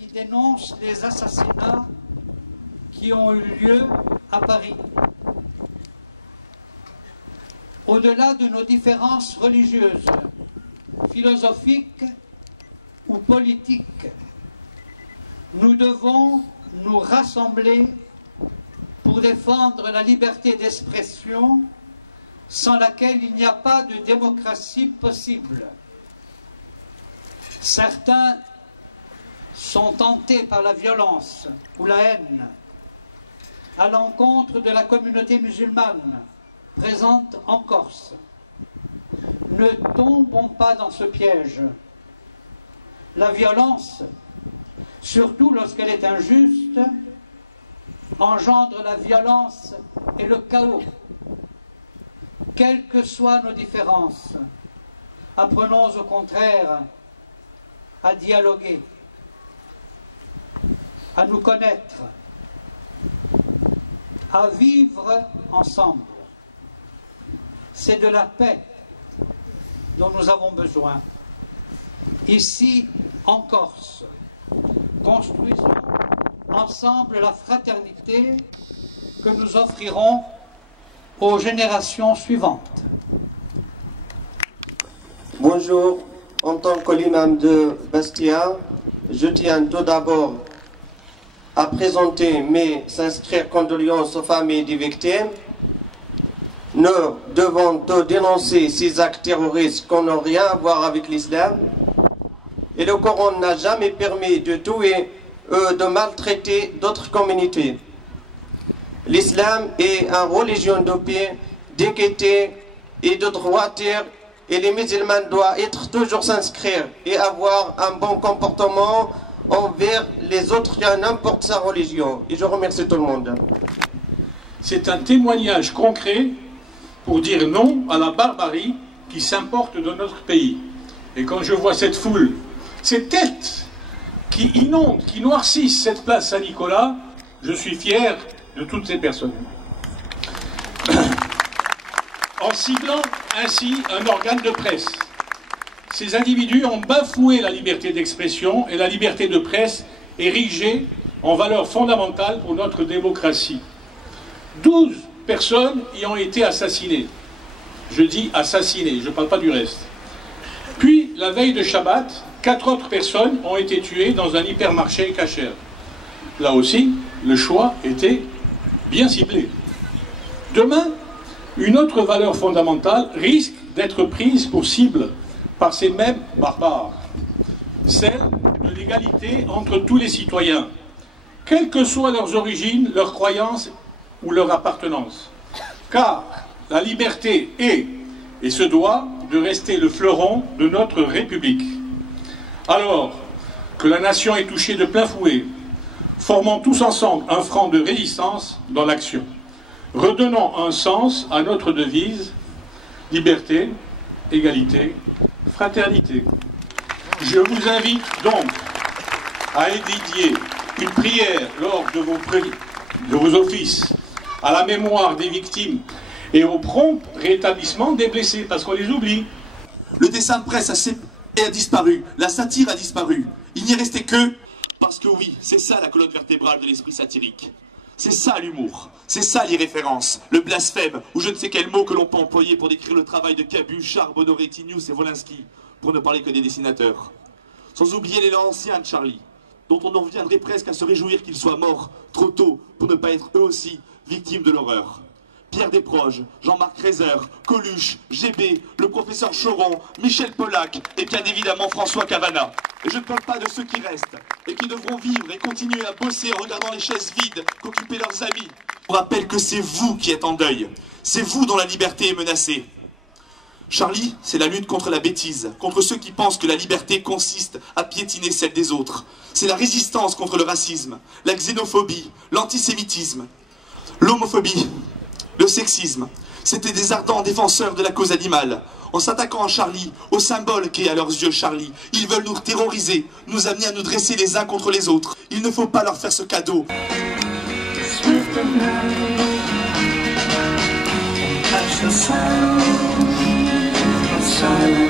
qui dénonce les assassinats qui ont eu lieu à Paris. Au-delà de nos différences religieuses, philosophiques ou politiques, nous devons nous rassembler pour défendre la liberté d'expression sans laquelle il n'y a pas de démocratie possible. Certains sont tentés par la violence ou la haine à l'encontre de la communauté musulmane présente en Corse. Ne tombons pas dans ce piège. La violence, surtout lorsqu'elle est injuste, engendre la violence et le chaos. Quelles que soient nos différences, apprenons au contraire à dialoguer, à nous connaître, à vivre ensemble. C'est de la paix dont nous avons besoin. Ici, en Corse, construisons ensemble la fraternité que nous offrirons aux générations suivantes. Bonjour, en tant que l'imam de Bastia, je tiens tout d'abord à présenter mes sincères condoléances aux familles des victimes. Nous devons dénoncer ces actes terroristes qui n'ont rien à voir avec l'islam. Et le Coran n'a jamais permis de tuer ou de maltraiter d'autres communautés. L'islam est une religion de paix, d'équité et de droiture, et les musulmans doivent être toujours s'inscrire et avoir un bon comportement envers les autres, n'importe sa religion. Et je remercie tout le monde. C'est un témoignage concret pour dire non à la barbarie qui s'importe de notre pays. Et quand je vois cette foule, ces têtes qui inondent, qui noircissent cette place Saint-Nicolas, je suis fier de toutes ces personnes. En ciblant ainsi un organe de presse, ces individus ont bafoué la liberté d'expression et la liberté de presse érigée en valeur fondamentale pour notre démocratie. 12 personnes y ont été assassinées. Je dis assassinées, je ne parle pas du reste. Puis, la veille de Shabbat, 4 autres personnes ont été tuées dans un hypermarché kasher. Là aussi, le choix était bien ciblé. Demain, une autre valeur fondamentale risque d'être prise pour cible par ces mêmes barbares. Celle de l'égalité entre tous les citoyens, quelles que soient leurs origines, leurs croyances ou leur appartenance. Car la liberté est et se doit de rester le fleuron de notre République. Alors que la nation est touchée de plein fouet, formons tous ensemble un front de résistance dans l'action. Redonnons un sens à notre devise, liberté, égalité, fraternité. Je vous invite donc à dédier une prière lors de vos offices à la mémoire des victimes et au prompt rétablissement des blessés, parce qu'on les oublie. Le dessin de presse a disparu, la satire a disparu. Il n'y est resté que... Parce que oui, c'est ça la colonne vertébrale de l'esprit satirique. C'est ça l'humour, c'est ça l'irréférence, le blasphème, ou je ne sais quel mot que l'on peut employer pour décrire le travail de Cabu, Charles, Bonoret, Tinius et Wolinski, pour ne parler que des dessinateurs. Sans oublier l'élan ancien de Charlie, dont on en viendrait presque à se réjouir qu'ils soient morts trop tôt pour ne pas être eux aussi victimes de l'horreur. Pierre Desproges, Jean-Marc Reiser, Coluche, GB, le professeur Choron, Michel Pollack et bien évidemment François Cavana. Et je ne parle pas de ceux qui restent et qui devront vivre et continuer à bosser en regardant les chaises vides qu'occupaient leurs amis. Je vous rappelle que c'est vous qui êtes en deuil. C'est vous dont la liberté est menacée. Charlie, c'est la lutte contre la bêtise, contre ceux qui pensent que la liberté consiste à piétiner celle des autres. C'est la résistance contre le racisme, la xénophobie, l'antisémitisme, l'homophobie, le sexisme. C'était des ardents défenseurs de la cause animale. En s'attaquant à Charlie, au symbole qu'est à leurs yeux Charlie, ils veulent nous terroriser, nous amener à nous dresser les uns contre les autres. Il ne faut pas leur faire ce cadeau. Silence.